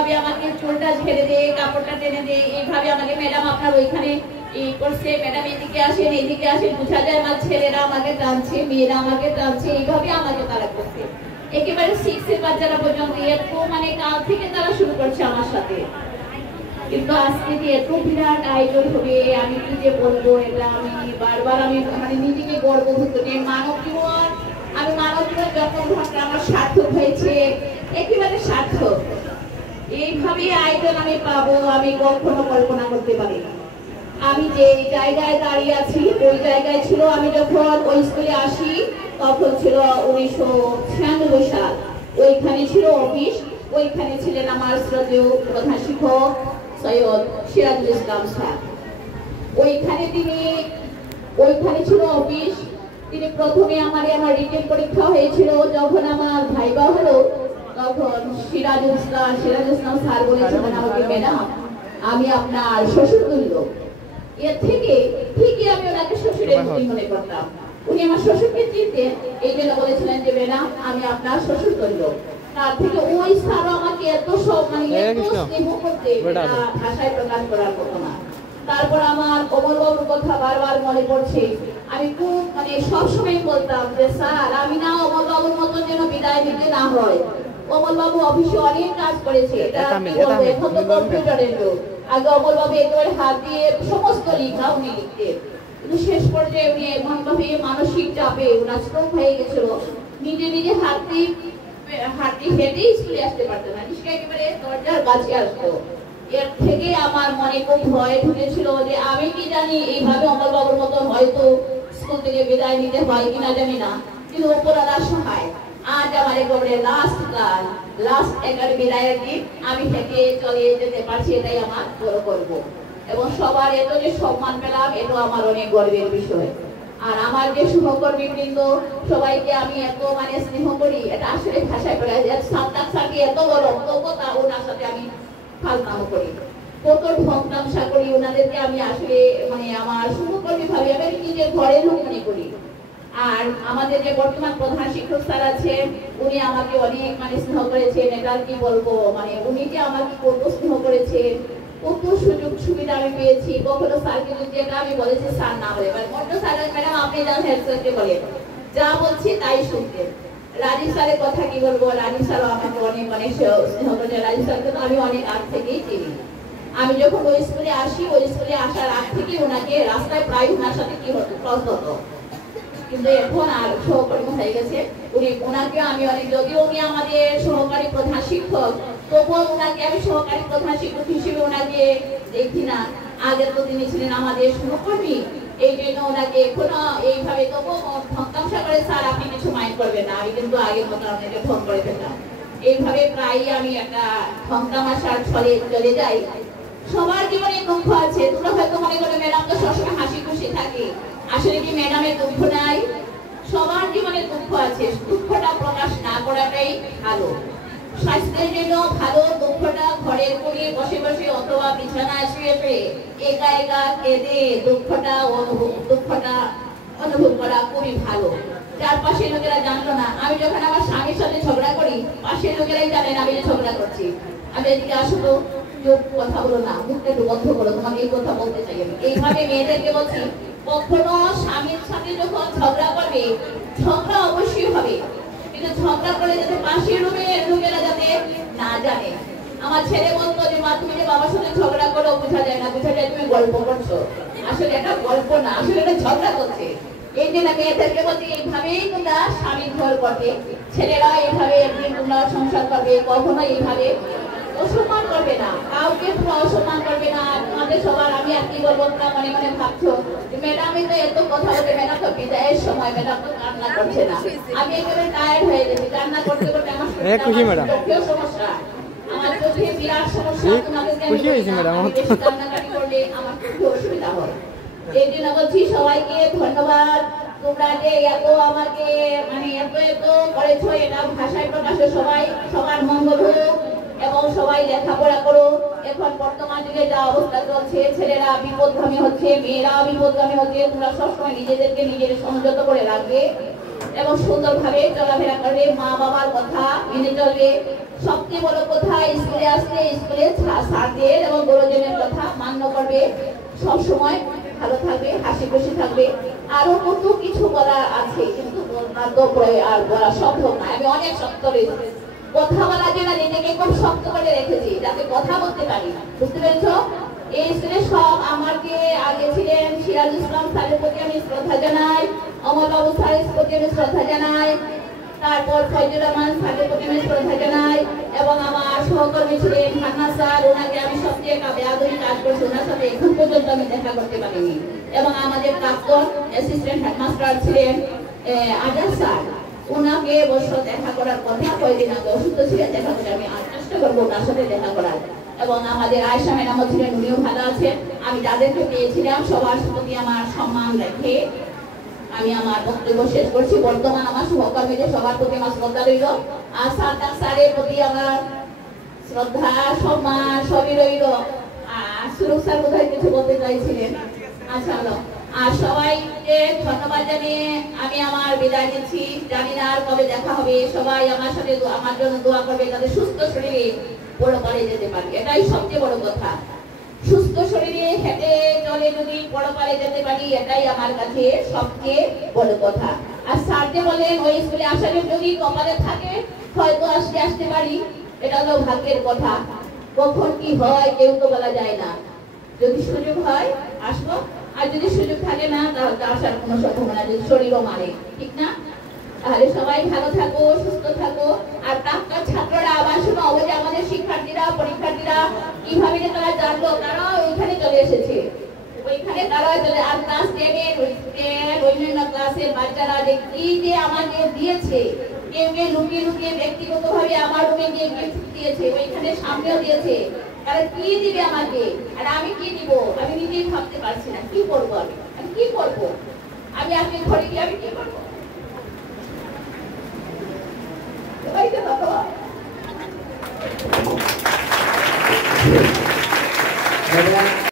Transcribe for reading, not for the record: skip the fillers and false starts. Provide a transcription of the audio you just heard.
এইভাবে আমাকে চুলটা ঝেড়ে দে, কাপড়টা টেনে দে, এইভাবে আমাকে ম্যাডাম আপনার ওইখানে করছে, ম্যাডাম এদিকে আসেন এদিকে আসেন, বোঝা যায় আমার ছেলেরা আমাকে টানছে, মেয়েরা আমাকে টানছে, এইভাবে আমাকে তারা করছে। একেবারে 6 এর বাচ্চারা পর্যন্ত এত মানে কাল থেকে তারা শুরু করছে আমার সাথে। কিন্তু আজকে যে এত বিরাট আয়োজন হবে আমি কি যে বলবো, এটা আমি বারবার আমি মানে নিজেকে গর্ববোধ করি। মানব জীবন, আমি মানব জীবন জন্মগ্রহণটা আমার সার্থক হয়েছে, একেবারে সার্থক। এইভাবে আয়োজন আমি পাবো আমি কখনো কল্পনা করতে পারি না। আমি যে জায়গায় দাঁড়িয়ে আছি ওই জায়গায় ছিল, আমি যখন ওই স্কুলে আসি তখন ছিল 1996 সাল। ওইখানে ছিল অফিস, ওইখানে ছিলেন আমার শ্রদ্ধেয় প্রধান শিক্ষক সৈয়দ সিরাজুল ইসলাম স্যার। ওইখানে ছিল অফিস। তিনি প্রথমে আমার রিটেন পরীক্ষা হয়েছিল, যখন আমার ভাইবা হলো তখন সিরাজুল ইসলাম স্যার বলেছিলেন আমাকে, ম্যাডাম আমি আপনার শ্বশুর তুল্য। এর থেকে ঠিকই আমি ওনাকে শ্বশুরের মতোই মনে করতাম। উনি আমার শ্বশুরকে চিনতেন, এই জন্য বলেছিলেন যে ম্যাডাম আমি আপনার শ্বশুর তুল্য। তার থেকে ওই স্যার আমাকে এত সব মানে এত স্নেহ করতে, ভাষায় প্রকাশ করার মতো না। তারপর আমার অমরবাবুর কথা বারবার মনে পড়ছে। আমি খুব মানে সবসময় বলতাম যে স্যার আমি না অমরবাবুর মতো যেন বিদায় নিতে না হয়। অমরবাবু অফিসে অনেক কাজ করেছে, এটা এখন তো কম্পিউটারের যুগ। আগে অমরবাবু একেবারে হাত দিয়ে সমস্ত লেখা উনি লিখতেন, কিন্তু শেষ পর্যায়ে উনি এমন ভাবে মানসিক চাপে উনার স্ট্রোক হয়ে গেছিল, নিজে হাঁটতে হেঁটে স্কুলে আসতে পারতেন না, নিষ্কা একেবারে দরজার কাছে আসতো। এর থেকে আমার মনে খুব ভয় ঢুকেছিল যে আমি কি জানি এইভাবে অমরবাবুর মতো হয়তো স্কুল থেকে বিদায় নিতে হয় কিনা জানি না, কিন্তু উপরওয়ালার সহায় আজ আমার একেবারে লাস্ট একেবারে বিদায়ের দিন আমি থেকে চলে যেতে পারছি, এটাই আমার বড় গর্ব। এবং সবার এত যে সম্মান পেলাম এটা আমার অনেক গর্বের বিষয়। আর আমার যে সহকর্মী বৃন্দ সবাইকে আমি এত মানে স্নেহ করি, এটা আসলে ভাষায় বলা যায়। সাথে এত বড় অজ্ঞতা, ওনার সাথে আমি ফালতাম করি, কত ঢং তামসা করি, ওনাদেরকে আমি আসলে মানে আমার সহকর্মী ভাবে আমি নিজের ঘরের লোক মনে করি। আর আমাদের যে বর্তমান প্রধান শিক্ষক স্যার আছেন, উনি আমাকে অনেক মানে স্নেহ করেছেন, এটা কি বলবো, মানে উনি যে আমাকে কত স্নেহ করেছেন, কত সুযোগ সুবিধা আমি পেয়েছি। কখনো স্যারকে যদি এটা আমি বলেছি স্যার না বলে, মধ্য স্যার ম্যাডাম আপনি যা হেড স্যারকে বলেন, যা বলছি তাই শুনতেন। রাজীব স্যারের কথা কি বলবো, রাজীব স্যারও আমাকে অনেক অনেক স্নেহ করেছেন। রাজীব স্যারকে তো আমি অনেক আগ থেকেই চিনি। আমি যখন ওই স্কুলে আসি, ওই স্কুলে আসার আগ থেকে ওনাকে রাস্তায় প্রায় ওনার সাথে কি হতো, ক্রস হতো। কিন্তু এখন আর সহকর্মী হয়ে গেছে, ওনাকে আমি অনেক, যদিও উনি আমাদের সহকারী প্রধান শিক্ষক, তবুও ওনাকে আমি সহকারী প্রধান শিক্ষক হিসেবে ওনাকে দেখি না। আগে তো তিনি ছিলেন আমাদের সহকর্মী, এই জন্য ওনাকে এখনো এইভাবে তবুও ঠকামশা করে স্যার আপনি কিছু মাইন্ড করবেন না, আমি কিন্তু আগের মতো আপনাকে ফোন করে ফেললাম। এইভাবে প্রায়ই আমি একটা ঠকামশার ছলে চলে যাই। সবার জীবনে দুঃখ আছে, তোমরা হয়তো মনে করো ম্যাডাম তো সবসময় হাসি খুশি থাকে, আসলে কি ম্যাডামের দুঃখ নাই? সবার জীবনে দুঃখ আছে, দুঃখটা প্রকাশ না করাটাই ভালো, স্বাস্থ্যের জন্য ভালো। দুঃখটা ঘরের কোণে বসে বসে অথবা বিছানায় শুয়ে শুয়ে একা একা কেঁদে দুঃখটা অনুভব করা খুবই ভালো। যার পাশের লোকেরা জানলো না, আমি যখন আমার স্বামীর সাথে ঝগড়া করি পাশের লোকেরাই জানেন আমি ঝগড়া করছি। আমি এদিকে আসলো, কথা বলো না, মুখটা একটু বন্ধ করো, তোমাকে এই কথা বলতে চাই। আমি এইভাবে মেয়েদেরকে বলছি, কখনো স্বামীর সাথে যখন ঝগড়া করবে, ঝগড়া অবশ্যই হবে, কিন্তু ঝগড়া করে যাতে পাশের রুমের লোকেরা যাতে না জানে। আমার ছেলে বলতো যে মা তুমি যে বাবার সাথে ঝগড়া করো বোঝা যায় না, বোঝা যায় তুমি গল্প করছো। আসলে এটা গল্প না, আসলে এটা ঝগড়া করছে। এই জন্য মেয়েদেরকে বলছি এইভাবেই তোমরা স্বামীর ঘর করবে, ছেলেরা এইভাবে একদিন তোমরা সংসার করবে, কখনো এইভাবে অসম্মান করবে না, কাউকে তোমরা অসম্মান করবে না। তোমাদের সবার আমি আর কি বলবো, তোমরা মনে মনে ভাবছো ম্যাডামই তো এত কথা বলতে, ম্যাডাম তো বিদায়ের সময় ম্যাডাম তো কান্না করছে না। আমি একেবারে টায়ার্ড হয়ে গেছি কান্না করতে করতে, আমার চোখেও সমস্যা, আমার চোখে বিরাট সমস্যা। তোমাদেরকে বেশি কান্নাকাটি করলে আমার খুব অসুবিধা হয়। এই জন্য বলছি সবাইকে ধন্যবাদ, তোমরা যে এত আমাকে মানে এত করেছো, এটা ভাষায় প্রকাশে সবাই সবার মঙ্গল হোক এবং সবাই লেখাপড়া করো। এখন বর্তমান যুগে যা অবস্থা চলছে, ছেলেরা বিপদগামী হচ্ছে, মেয়েরা বিপদগামী হচ্ছে, তোমরা সবসময় নিজেদেরকে নিজের সংযত করে রাখবে এবং সুন্দরভাবে চলাফেরা করবে, মা বাবার কথা মেনে চলবে। সবচেয়ে বড় কথা, স্কুলে আসলে স্কুলে স্যারদের এবং গুরুজনের কথা মান্য করবে, সবসময় ভালো থাকবে, হাসি খুশি থাকবে। আরো কত কিছু বলার আছে, কিন্তু আর বলা সম্ভব না। আমি অনেক শক্ত রয়েছে কথা বলার জন্য নিজেকে খুব শক্ত করে রেখেছি, যাতে কথা বলতে পারি। বুঝতে পেরেছো? এই স্কুলে সব আমাকে আগে ছিলেন সিরাজ ইসলাম স্যারের প্রতি আমি শ্রদ্ধা জানাই, অমর বাবু স্যারের প্রতি আমি শ্রদ্ধা জানাই, তারপর ফয়জুর রহমান স্যারের প্রতি আমি শ্রদ্ধা জানাই, এবং আমার সহকর্মী ছিলেন হান্না স্যার, ওনাকে আমি সবচেয়ে বেআদবি কাজ করছি, ওনার সাথে এখন পর্যন্ত আমি দেখা করতে পারিনি। এবং আমাদের প্রাক্তন অ্যাসিস্ট্যান্ট হেডমাস্টার ছিলেন আজাদ স্যার, ওনাকে অবশ্য দেখা করার কথা, কয়েকদিন আগে অসুস্থ ছিলেন, দেখা করে আমি চেষ্টা করবো ওনার সাথে দেখা করার। এবং আমাদের আয়েশা ম্যাডামও ছিলেন, উনিও ভালো আছেন। আমি যাদেরকে পেয়েছিলাম সবার প্রতি আমার সম্মান রেখে আমি আমার বক্তব্য শেষ করছি। বর্তমান আমার সহকর্মীদের সবার প্রতি আমার শ্রদ্ধা রইল, আর স্যারের প্রতি আমার শ্রদ্ধা সম্মান সবই রইল। আর সুরুখ স্যার বোধহয় কিছু বলতে চাইছিলেন। আচ্ছা, আর সবাইকে ধন্যবাদ জানিয়ে আমি আমার বিদায় নিচ্ছি। জানি না আর কবে দেখা হবে। সবাই আমার সাথে আমার জন্য দোয়া করবে, তাদের সুস্থ শরীরে বড় পারে যেতে পারি, এটাই সবচেয়ে বড় কথা। সুস্থ শরীরে হেঁটে চলে যদি বড় পারে যেতে পারি, এটাই আমার কাছে সবচেয়ে বড় কথা। আর স্যার যে বলেন ওই স্কুলে আসার যদি কপালে থাকে হয়তো আসতে পারি, এটা হলো ভাগ্যের কথা। কখন কি হয় কেউ তো বলা যায় না। যদি সুযোগ হয় আসবো, আর যদি সুযোগ থাকে না তাহলে আসার কোনো সম্ভাবনা, যদি শরীরও মানে, ঠিক না? তাহলে সবাই ভালো থাকো, সুস্থ থাকো। আর প্রাক্তন ছাত্ররা আবার শুনো, ওই যে আমাদের শিক্ষার্থীরা পরীক্ষার্থীরা কিভাবে যে তারা জানলো, তারা ওইখানে চলে এসেছে, ওইখানে তারা চলে। আর ক্লাস 10 এর অন্যান্য ক্লাসের বাচ্চারা যে কি যে আমাদের দিয়েছে, কেউ কেউ লুকিয়ে লুকিয়ে ব্যক্তিগতভাবে আমার রুমে গিয়ে গিফট দিয়েছে, ওইখানে সামনেও দিয়েছে। তারা কি দিবে আমাকে, আর আমি কি দিব আমি নিজেই ভাবতে পারছি না। কি করবো আমি কি করবো? আমি আজকে ঘরে গিয়ে আমি কি করবো? Bye-bye.